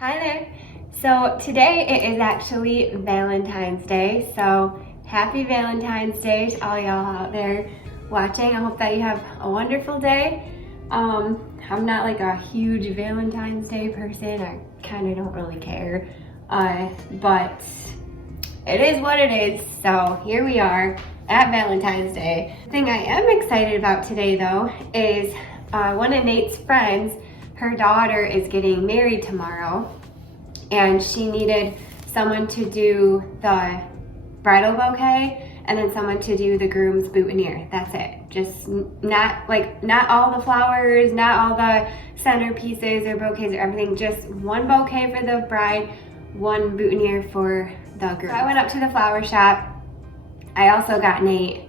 Hi there. So today it is actually Valentine's Day. So happy Valentine's Day to all y'all out there watching. I hope that you have a wonderful day. I'm not like a huge Valentine's Day person. I kind of don't really care. But it is what it is. So here we are at Valentine's Day. The thing I am excited about today though is one of Nate's friends, her daughter is getting married tomorrow, and she needed someone to do the bridal bouquet and then someone to do the groom's boutonniere. That's it. Just not all the flowers, not all the centerpieces or bouquets or everything, just one bouquet for the bride, one boutonniere for the groom. So I went up to the flower shop. I also got Nate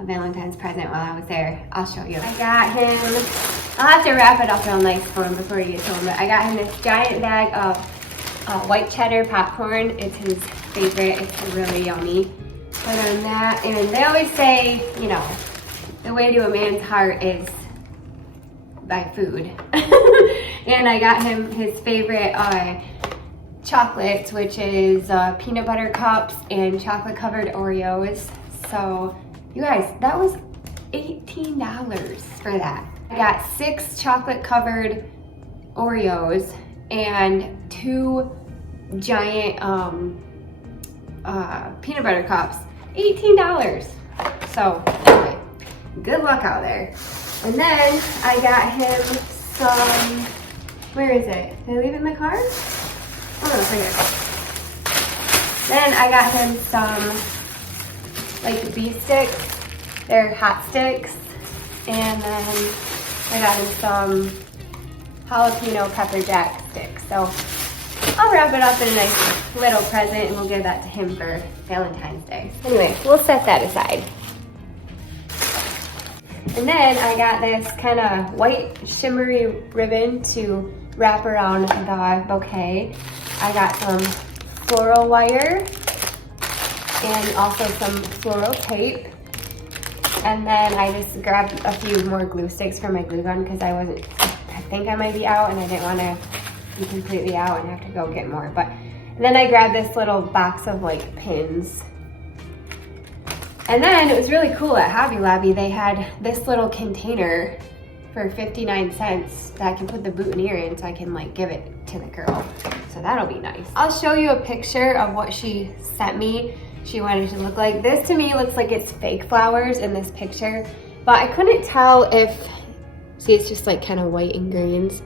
a Valentine's present while I was there. I'll show you. I got him, I'll have to wrap it up real nice for him before you get to him, but I got him this giant bag of white cheddar popcorn. It's his favorite. It's really yummy. Put on that, and they always say, you know, the way to a man's heart is by food. And I got him his favorite chocolates, which is peanut butter cups and chocolate covered Oreos. So you guys, that was $18 for that. I got 6 chocolate covered Oreos and 2 giant peanut butter cups. $18. So anyway, good luck out there. And then I got him some, where is it? Did I leave it in my car? Oh no, it's right here. Then I got him some like beef sticks. They're hot sticks. And then I got him some jalapeno pepper jack sticks. So I'll wrap it up in a nice little present and we'll give that to him for Valentine's Day. Anyway, we'll set that aside. And then I got this kind of white shimmery ribbon to wrap around the bouquet. I got some floral wire and also some floral tape. And then I just grabbed a few more glue sticks for my glue gun because I think I might be out and I didn't want to be completely out and have to go get more. And then I grabbed this little box of like pins. And then it was really cool at Hobby Lobby. They had this little container for 59 cents that I can put the boutonniere in so I can like give it to the girl. So that'll be nice. I'll show you a picture of what she sent me. She wanted it to look like. This to me looks like it's fake flowers in this picture, but I couldn't tell if, see, it's just like kind of white and greens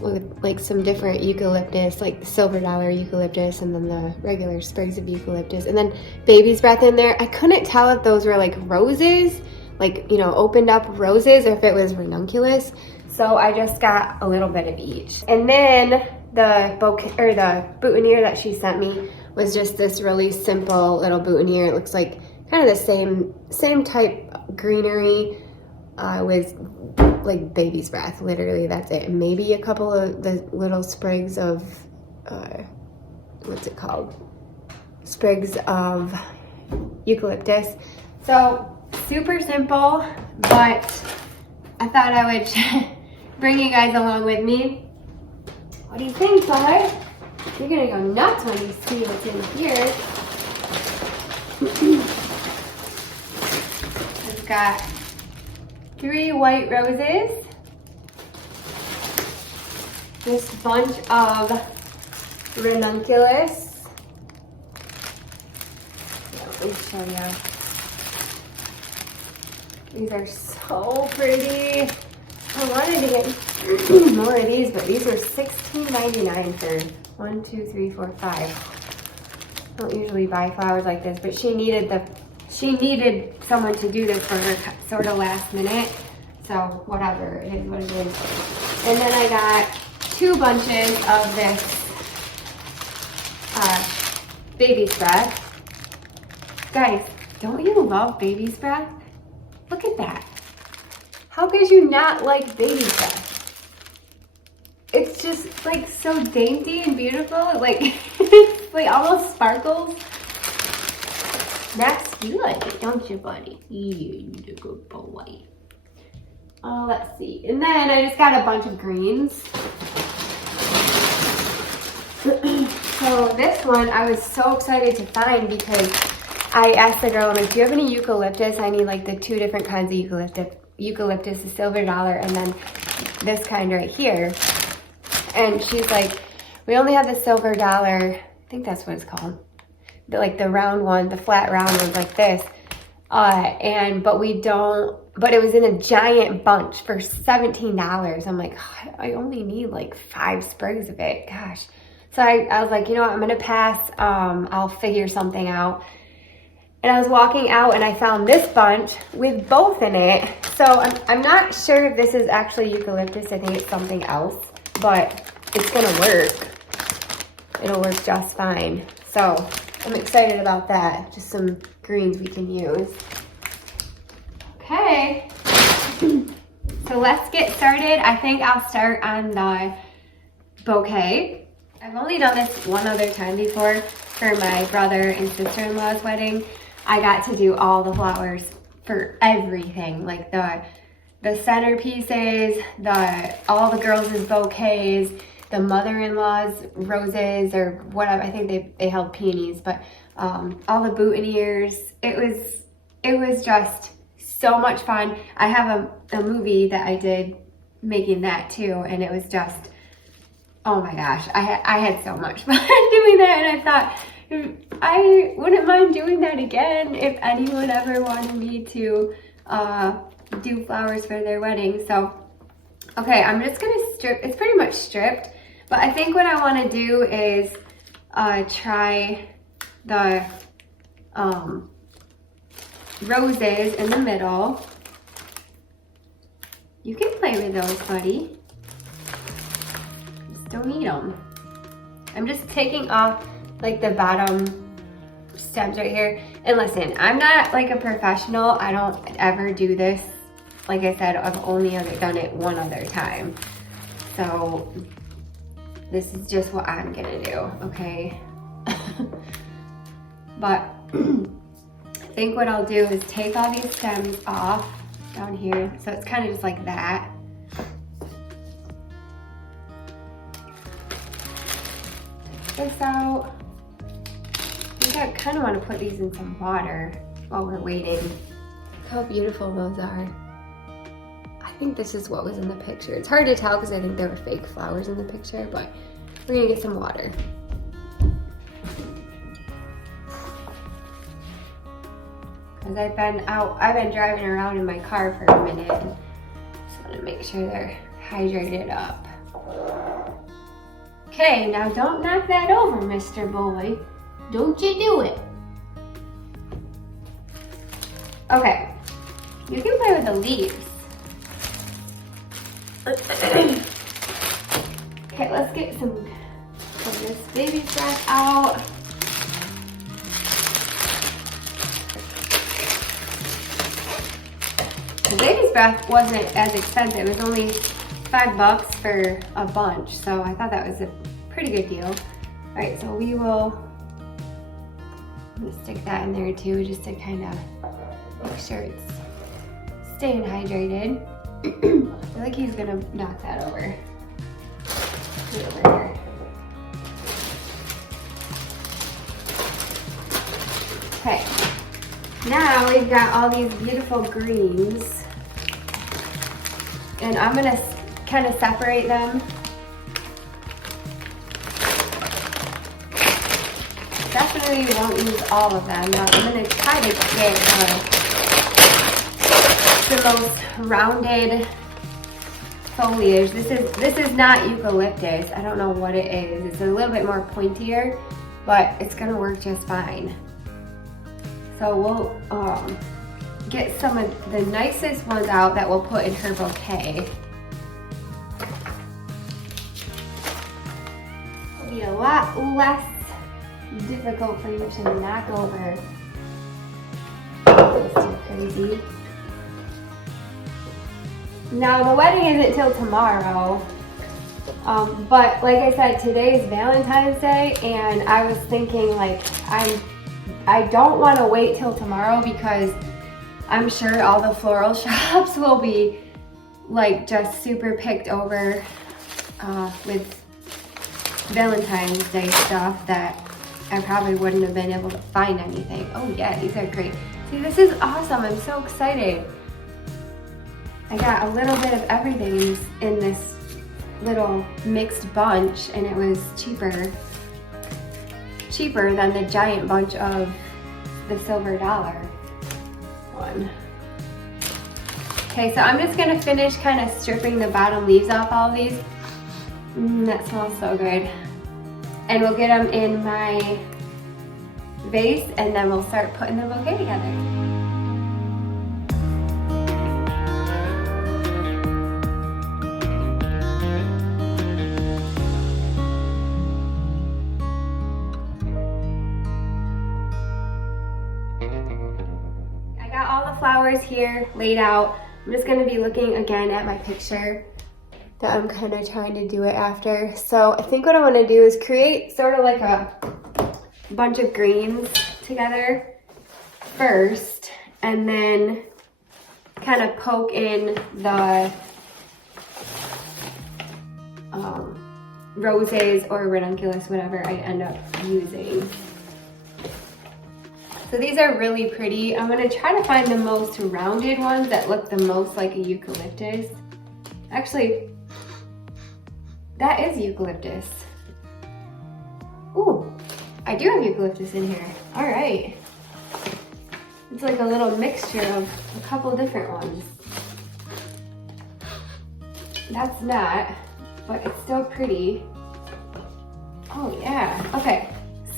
with like some different eucalyptus, like the silver dollar eucalyptus and then the regular sprigs of eucalyptus and then baby's breath in there. I couldn't tell if those were like roses, like, you know, opened up roses, or if it was ranunculus. So I just got a little bit of each. And then the bouquet, or the boutonniere that she sent me was just this really simple little boutonniere. It looks like kind of the same type greenery with like baby's breath, literally that's it. And maybe a couple of the little sprigs of, what's it called? Sprigs of eucalyptus. So super simple, but I thought I would bring you guys along with me. What do you think, Flower? You're gonna go nuts when you see what's in here. I've got 3 white roses, this bunch of ranunculus. Let me show you. These are so pretty. I wanted to get more of these, but these were $16.99 for 1, 2, 3, 4, 5. I don't usually buy flowers like this, but she needed someone to do this for her sort of last minute. So whatever, it is what it is. And then I got 2 bunches of this baby's breath. Guys, don't you love baby's breath? Look at that. How could you not like baby's breath? It's just like so dainty and beautiful. Like, like almost sparkles. Max, you like it, don't you, buddy? You're a good boy. Oh, let's see. And then I just got a bunch of greens. So this one I was so excited to find because I asked the girl, I'm like, do you have any eucalyptus? I need like the 2 different kinds of eucalyptus. Eucalyptus, the silver dollar, and then this kind right here. And she's like, we only have the silver dollar, I think that's what it's called. Like the round one, the flat round ones like this. But we don't, but it was in a giant bunch for $17. I'm like, oh, I only need like 5 sprigs of it, gosh. So I was like, you know what, I'm gonna pass, I'll figure something out. And I was walking out and I found this bunch with both in it. So I'm not sure if this is actually eucalyptus, I think it's something else, but it's gonna work. It'll work just fine. So I'm excited about that. Just some greens we can use. Okay, so let's get started. I think I'll start on the bouquet. I've only done this one other time before for my brother and sister-in-law's wedding. I got to do all the flowers for everything, like the centerpieces, all the girls' bouquets, the mother-in-law's roses or whatever. I think they held peonies, but all the boutonnieres. It was just so much fun. I have a movie that I did making that too, and it was just, oh my gosh, I had so much fun doing that, and I thought I wouldn't mind doing that again if anyone ever wanted me to do flowers for their wedding. So, okay, I'm just gonna strip. It's pretty much stripped, but I think what I want to do is try the roses in the middle. You can play with those, buddy. Just don't eat them. I'm just taking off like the bottom stems right here. And listen, I'm not like a professional. I don't ever do this. Like I said, I've only ever done it one other time. So this is just what I'm gonna do, okay? But I think what I'll do is take all these stems off down here. So it's kind of just like that. Take this out. I think I kind of want to put these in some water while we're waiting. Look how beautiful those are. I think this is what was in the picture. It's hard to tell because I think there were fake flowers in the picture, but we're gonna get some water. Because I've been driving around in my car for a minute and just want to make sure they're hydrated up. Okay, now don't knock that over, Mr. Boy. Don't you do it. Okay, you can play with the leaves. Okay, let's get some of this baby's breath out. The baby's breath wasn't as expensive. It was only $5 for a bunch, so I thought that was a pretty good deal. All right, so we will I'm gonna stick that in there too, just to kind of make sure it's staying hydrated. I feel like he's gonna knock that over. Put it over here. Okay, now we've got all these beautiful greens, and I'm gonna kind of separate them. Definitely won't use all of them, but I'm gonna try to get the most rounded foliage. This is not eucalyptus. I don't know what it is. It's a little bit more pointier, but it's gonna work just fine. So we'll get some of the nicest ones out that we'll put in her bouquet. It'll be a lot less difficult for you to knock over. It's too crazy. Now the wedding isn't till tomorrow, but like I said, today is Valentine's Day, and I was thinking like I don't want to wait till tomorrow because I'm sure all the floral shops will be like just super picked over with Valentine's Day stuff that I probably wouldn't have been able to find anything. Oh yeah, these are great. See, this is awesome. I'm so excited. I got a little bit of everything in this little mixed bunch, and it was cheaper than the giant bunch of the silver dollar one. Okay, so I'm just gonna finish kind of stripping the bottom leaves off all of these. That smells so good. And we'll get them in my vase, and then we'll start putting the bouquet together. I got all the flowers here laid out. I'm just gonna be looking again at my picture that I'm kind of trying to do it after. So I think what I want to do is create sort of like a bunch of greens together first, and then kind of poke in the roses or ranunculus, whatever I end up using. So these are really pretty. I'm gonna try to find the most rounded ones that look the most like a eucalyptus. Actually, that is eucalyptus. Ooh, I do have eucalyptus in here. All right. It's like a little mixture of a couple different ones. That's not, but it's still pretty. Oh yeah, okay.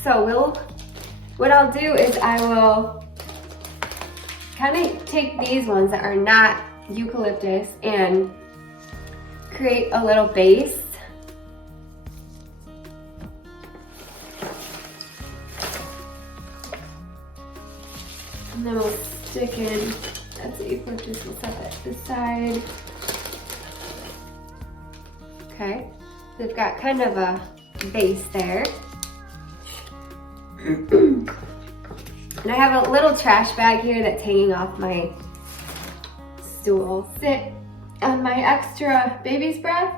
So what I'll do is I will kind of take these ones that are not eucalyptus and create a little base. And then we'll stick in, that's the eucalyptus, we'll set that to the side. Okay, so we've got kind of a base there. And I have a little trash bag here that's hanging off my stool. Sit on my extra baby's breath.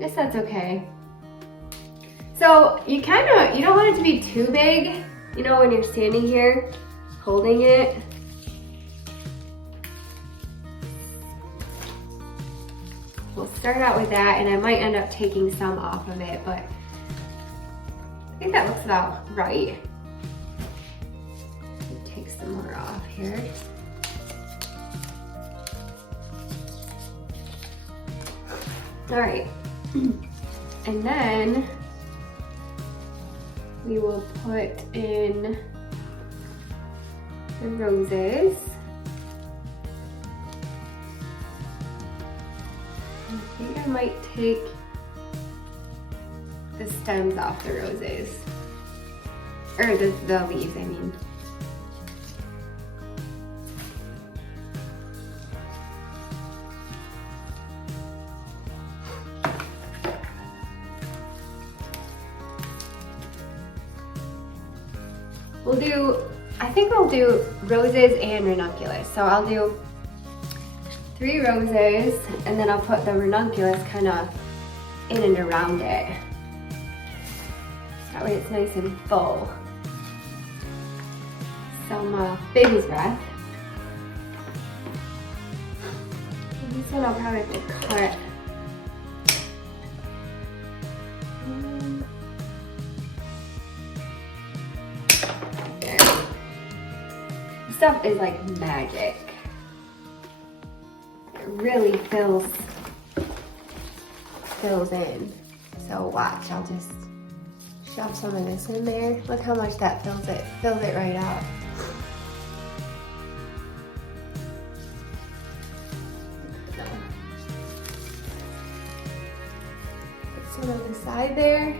Guess that's okay. So you don't want it to be too big, you know, when you're standing here holding it. We'll start out with that, and I might end up taking some off of it, but I think that looks about right. Take some more off here. All right, and then we will put in the roses. I think I might take the stems off the roses, or the leaves, I mean. I think we'll do roses and ranunculus. So I'll do 3 roses, and then I'll put the ranunculus kind of in and around it. That way it's nice and full. Some baby's breath. And this one I'll probably have to cut. Stuff is like magic. It really fills in. So watch, I'll just shove some of this in there. Look how much that fills it right up. Put some on the side there.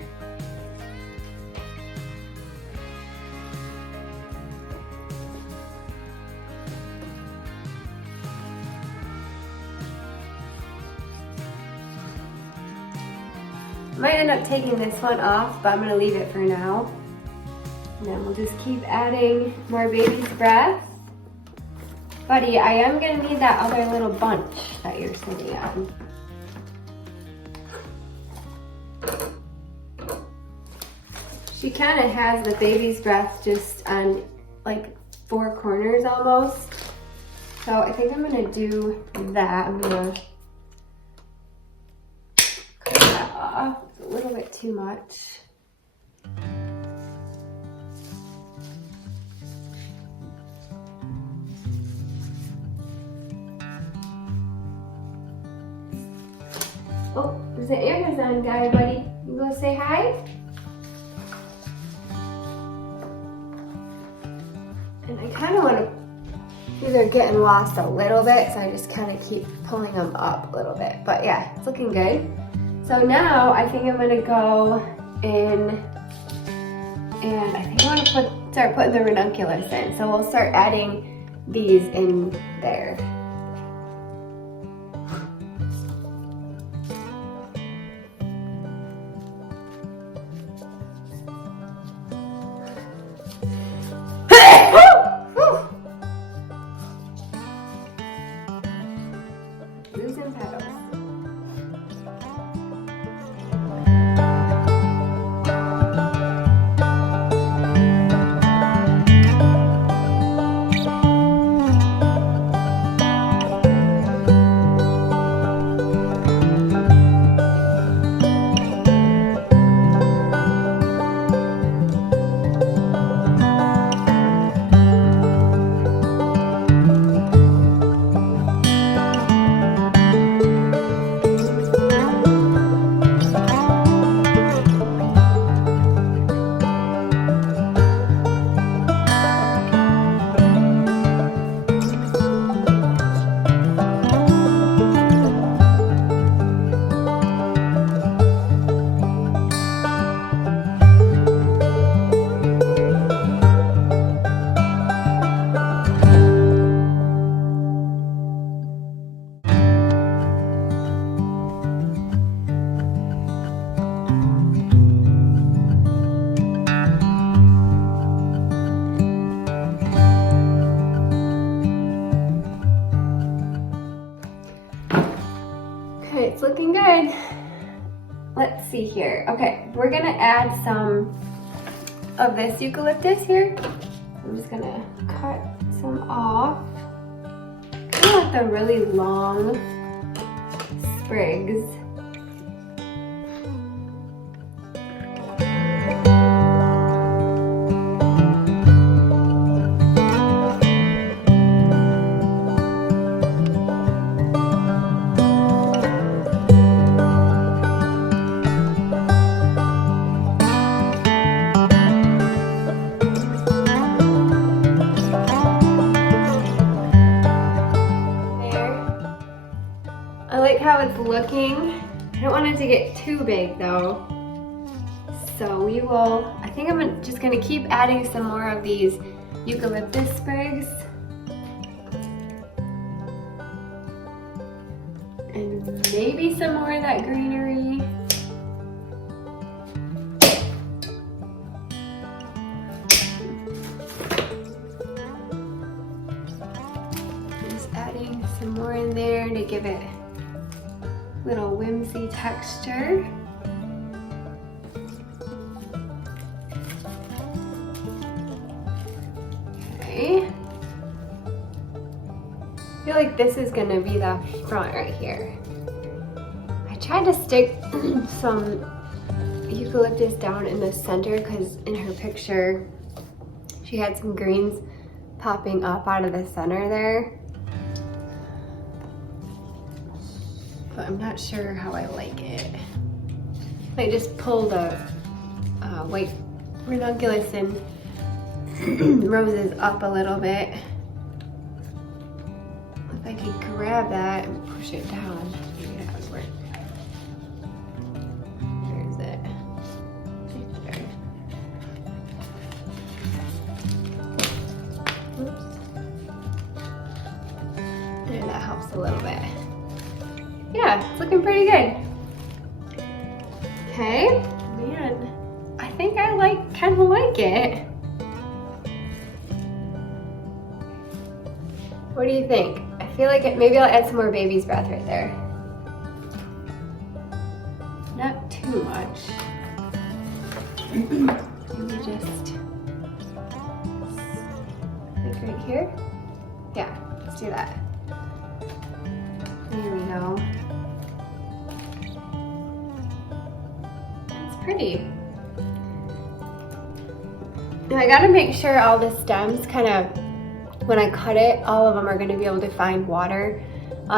I might end up taking this one off, but I'm gonna leave it for now. And then we'll just keep adding more baby's breath. Buddy, I am gonna need that other little bunch that you're sitting on. She kind of has the baby's breath just on like 4 corners almost. So I think I'm gonna do that. I'm gonna cut that off. It's a little bit too much. Oh, there's an Amazon guy, buddy. You go say hi? And I kind of want to, they're getting lost a little bit, so I just kind of keep pulling them up a little bit. But yeah, it's looking good. So now I think I'm going to go in and I think I want to start putting the ranunculus in. So we'll start adding these in there. Losing petals. It's looking good. Let's see here. Okay, we're gonna add some of this eucalyptus here. I'm just gonna cut some off. Kind of like the really long sprigs. I like how it's looking. I don't want it to get too big though. So we will, I think I'm just gonna keep adding some more of these eucalyptus sprigs. And maybe some more of that greenery. Just adding some more in there to give it little whimsy texture. Okay. I feel like this is gonna be the front right here. I tried to stick some eucalyptus down in the center because in her picture she had some greens popping up out of the center there. But I'm not sure how I like it. I just pulled a white ranunculus and roses up a little bit. If I could grab that and push it down, maybe that would work. Where is it? There. Oops. There, that helps a little bit. Yeah, it's looking pretty good. Okay, man, I think I kind of like it. What do you think? I feel like maybe I'll add some more baby's breath right there. Not too much. maybe just like right here. Yeah, let's do that. There we go. That's pretty. Now I gotta make sure all the stems kind of, when I cut it, all of them are gonna be able to find water.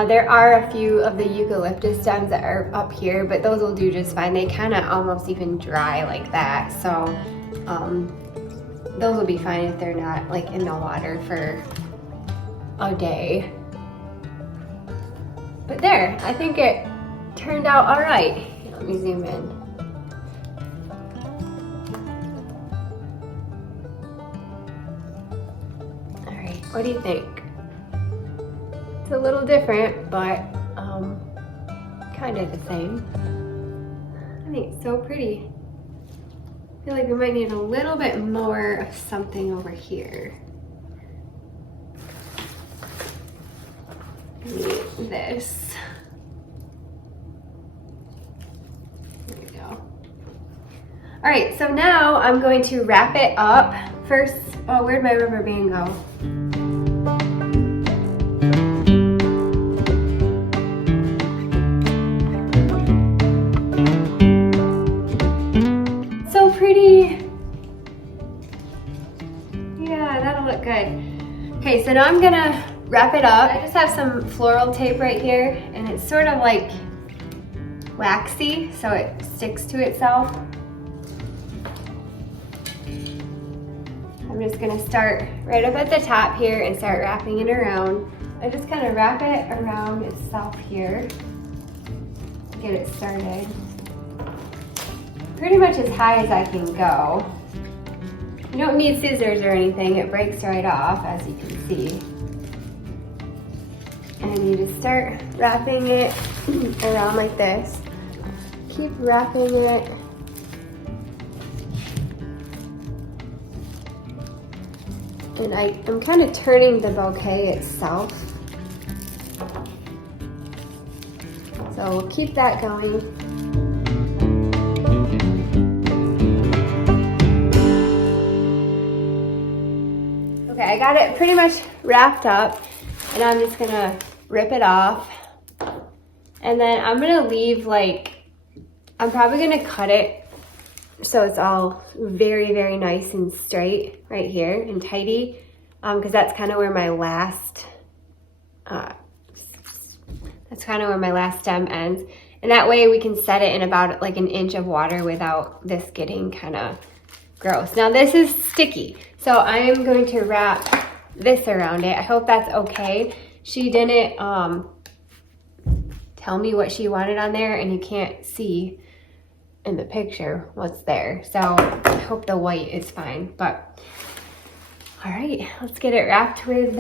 There are a few of the eucalyptus stems that are up here, but those will do just fine. They kind of almost even dry like that, so those will be fine if they're not like in the water for a day. But there, I think it turned out all right. Let me zoom in. All right, what do you think? It's a little different, but kind of the same. I think it's so pretty. I feel like we might need a little bit more of something over here. Need this. There we go. All right, so now I'm going to wrap it up. First, oh, where'd my rubber band go? Pretty. Yeah, that'll look good. Okay, so now I'm gonna wrap it up. I just have some floral tape right here, and it's sort of like waxy, so it sticks to itself. I'm just gonna start right up at the top here and start wrapping it around. I just kind of wrap it around itself here to get it started. Pretty much as high as I can go. You don't need scissors or anything, it breaks right off, as you can see. And you just start wrapping it around like this. Keep wrapping it. And I'm kind of turning the bouquet itself. So we'll keep that going. Okay, I got it pretty much wrapped up, and I'm just gonna rip it off. And then I'm gonna leave I'm probably gonna cut it so it's all very, very nice and straight right here and tidy, because that's kind of where my last, stem ends. And that way we can set it in about like an inch of water without this getting kind of gross. Now this is sticky, so I am going to wrap this around it. I hope that's okay. She didn't tell me what she wanted on there, and you can't see in the picture what's there. So I hope the white is fine, but all right, let's get it wrapped with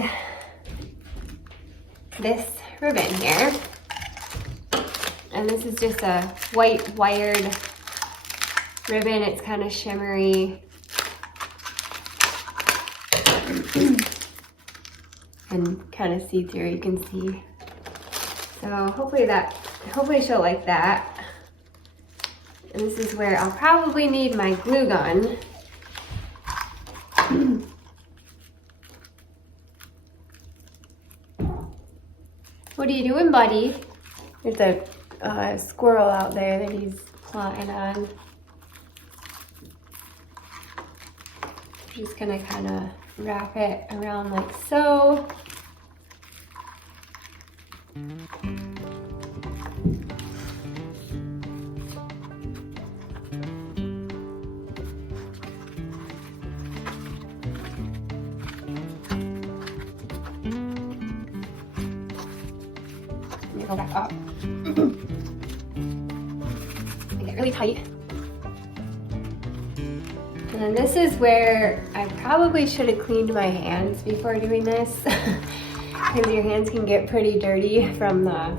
this ribbon here. And this is just a white wired ribbon. It's kind of shimmery and kind of see-through, you can see. So hopefully she'll like that. And this is where I'll probably need my glue gun. What are you doing, buddy? There's a squirrel out there that he's plotting on. Just gonna kind of wrap it around like so. Let me go back up. Make it really tight. And then this is where I probably should have cleaned my hands before doing this, because your hands can get pretty dirty from the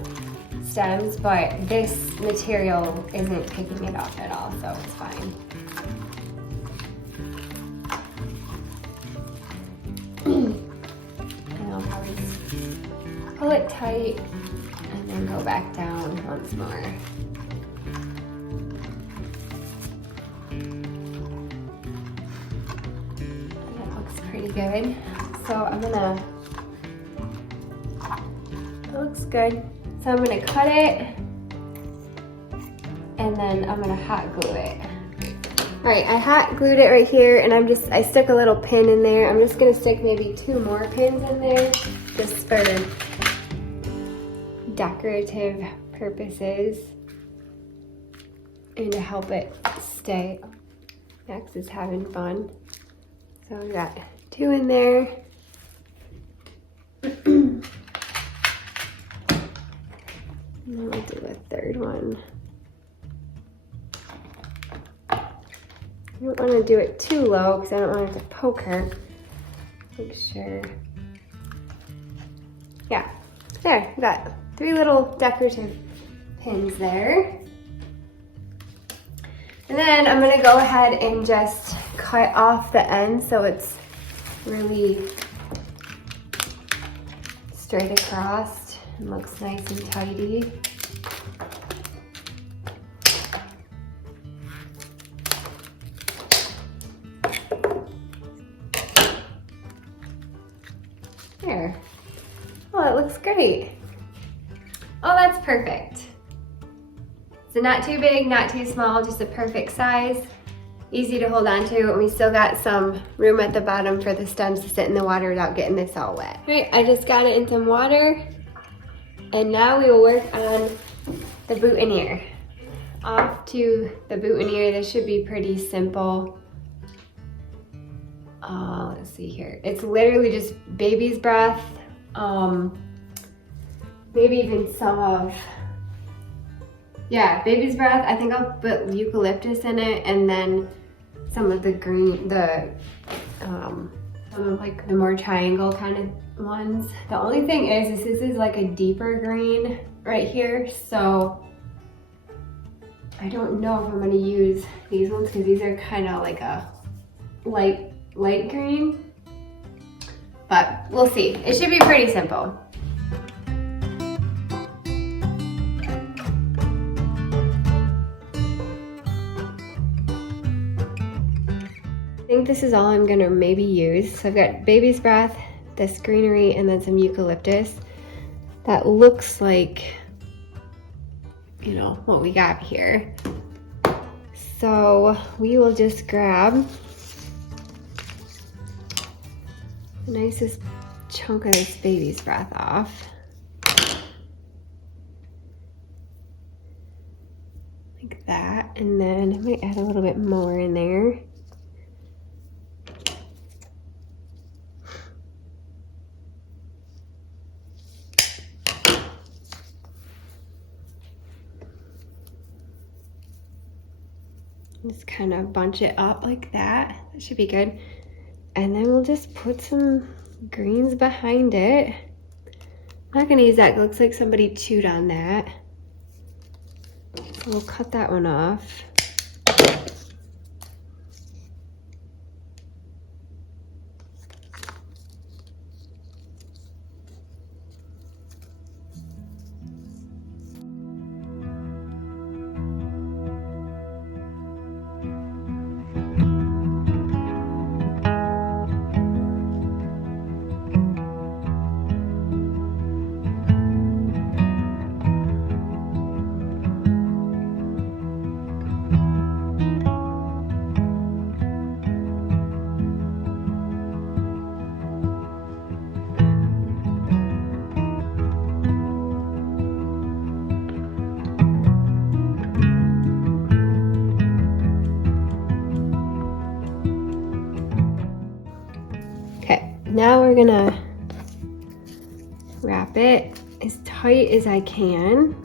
stems, but this material isn't picking it up at all, so it's fine. And I'll probably just pull it tight and then go back down once more. good. So it looks good. So I'm gonna cut it and then I'm gonna hot glue it. All right, I hot glued it right here and I stuck a little pin in there. I'm just gonna stick maybe 2 more pins in there just for decorative purposes and to help it stay. Max is having fun. So we got 2 in there. And then we'll do a 3rd one. I don't want to do it too low because I don't want it to poke her. Make sure. Yeah, there, we got 3 little decorative pins there. And then I'm gonna go ahead and just cut off the end so it's really straight across and looks nice and tidy. There. Oh, that looks great. Oh, that's perfect. So not too big, not too small, just a perfect size. Easy to hold on to, and we still got some room at the bottom for the stems to sit in the water without getting this all wet. All right, I just got it in some water, and now we will work on the boutonniere. Off to the boutonniere. This should be pretty simple. Let's see here. It's literally just baby's breath, maybe even some of, yeah, baby's breath. I think I'll put eucalyptus in it, and then some of the green, some of like the more triangle kind of ones. The only thing is this is like a deeper green right here, so I don't know if I'm gonna use these ones because these are kind of like a light green, but we'll see. It should be pretty simple. I think this is all I'm gonna maybe use. So I've got baby's breath, this greenery, and then some eucalyptus. That looks like, you know, what we got here. So we will just grab the nicest chunk of this baby's breath off. Like that. And then I might add a little bit more in there. Just kind of bunch it up like that. That should be good. And then we'll just put some greens behind it. I'm not gonna use that. It looks like somebody chewed on that. So we'll cut that one off. Now we're gonna wrap it as tight as I can.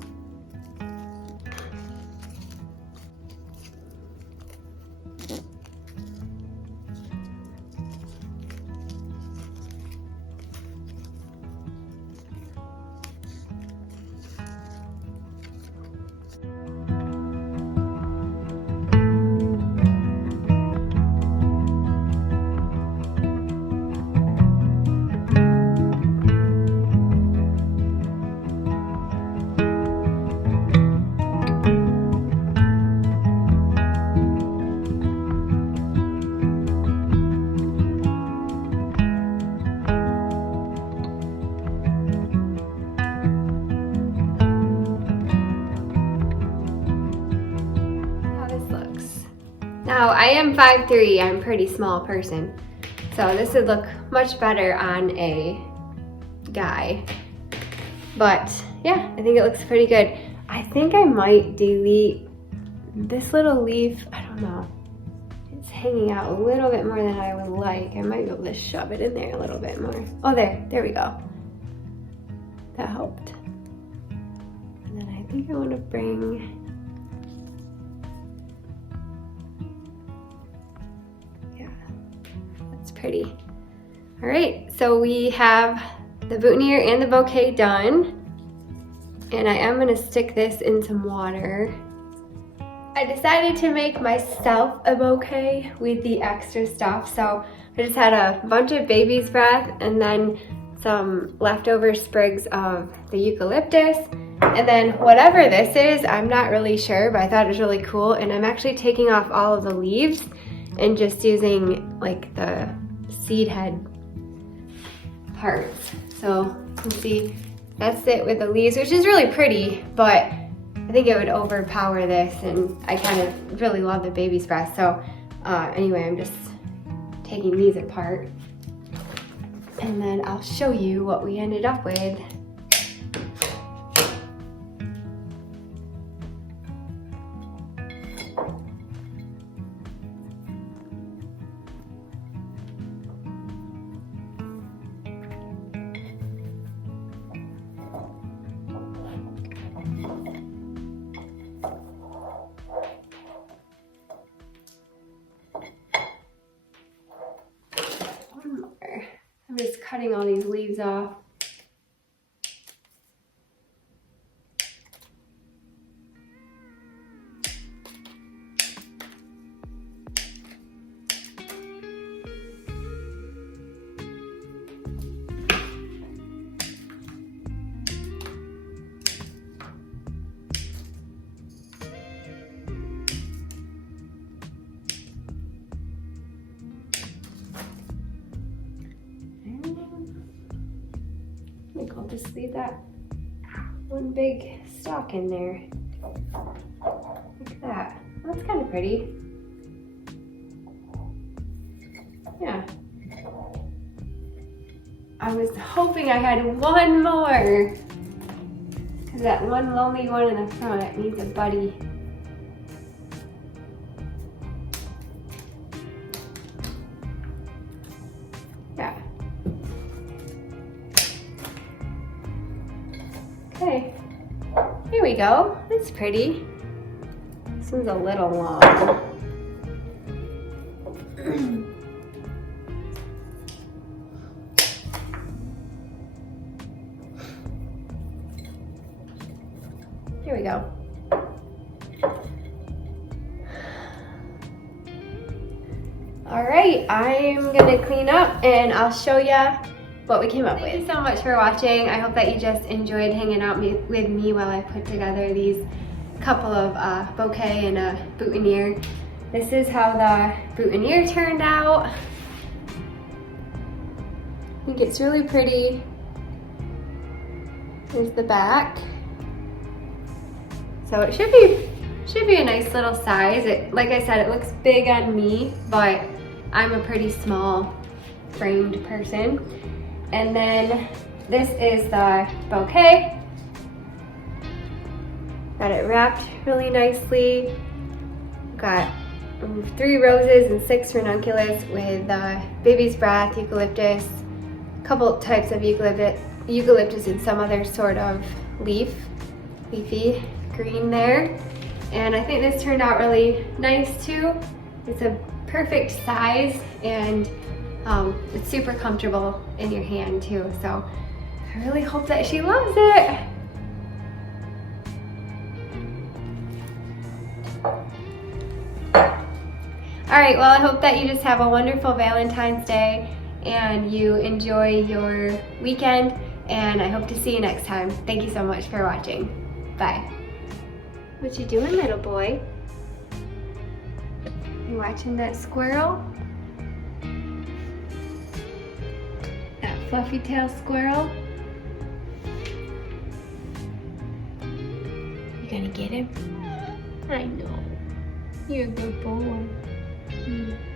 Now I am 5'3", I'm a pretty small person. So this would look much better on a guy. But yeah, I think it looks pretty good. I think I might delete this little leaf. I don't know. It's hanging out a little bit more than I would like. I might be able to shove it in there a little bit more. Oh, there we go. That helped. And then I think I want to bring, yeah, that's pretty. All right, so we have the boutonniere and the bouquet done. And I am gonna stick this in some water. I decided to make myself a bouquet with the extra stuff. So I just had a bunch of baby's breath and then some leftover sprigs of the eucalyptus. And then whatever this is, I'm not really sure, but I thought it was really cool. And I'm actually taking off all of the leaves and just using like the seed head parts. So you can see that's it with the leaves, which is really pretty, but I think it would overpower this, and I kind of really love the baby's breath. So anyway, I'm just taking these apart, and then I'll show you what we ended up with. I'm just cutting all these leaves off. I think I'll just leave that one big stalk in there, like that. That's kind of pretty. Yeah. I was hoping I had one more, because that one lonely one in the front needs a buddy. Yeah. Okay, here we go. That's pretty. This one's a little long. Here we go. All right, I'm gonna clean up and I'll show you what we came up with. Thank you so much for watching. I hope that you just enjoyed hanging out with me while I put together these couple of bouquet and a boutonniere. This is how the boutonniere turned out. I think it's really pretty. Here's the back. So it should be a nice little size. Like I said, it looks big on me, but I'm a pretty small framed person. And then this is the bouquet. Got it wrapped really nicely. Got 3 roses and 6 ranunculus with baby's breath, eucalyptus, a couple types of eucalyptus and some other sort of leafy green there. And I think this turned out really nice too. It's a perfect size and it's super comfortable in your hand too. So I really hope that she loves it. All right, well, I hope that you just have a wonderful Valentine's Day and you enjoy your weekend, and I hope to see you next time. Thank you so much for watching. Bye. What you doing, little boy? You watching that squirrel? That fluffy tail squirrel? You gonna get him? I know. You're a good boy. Mm.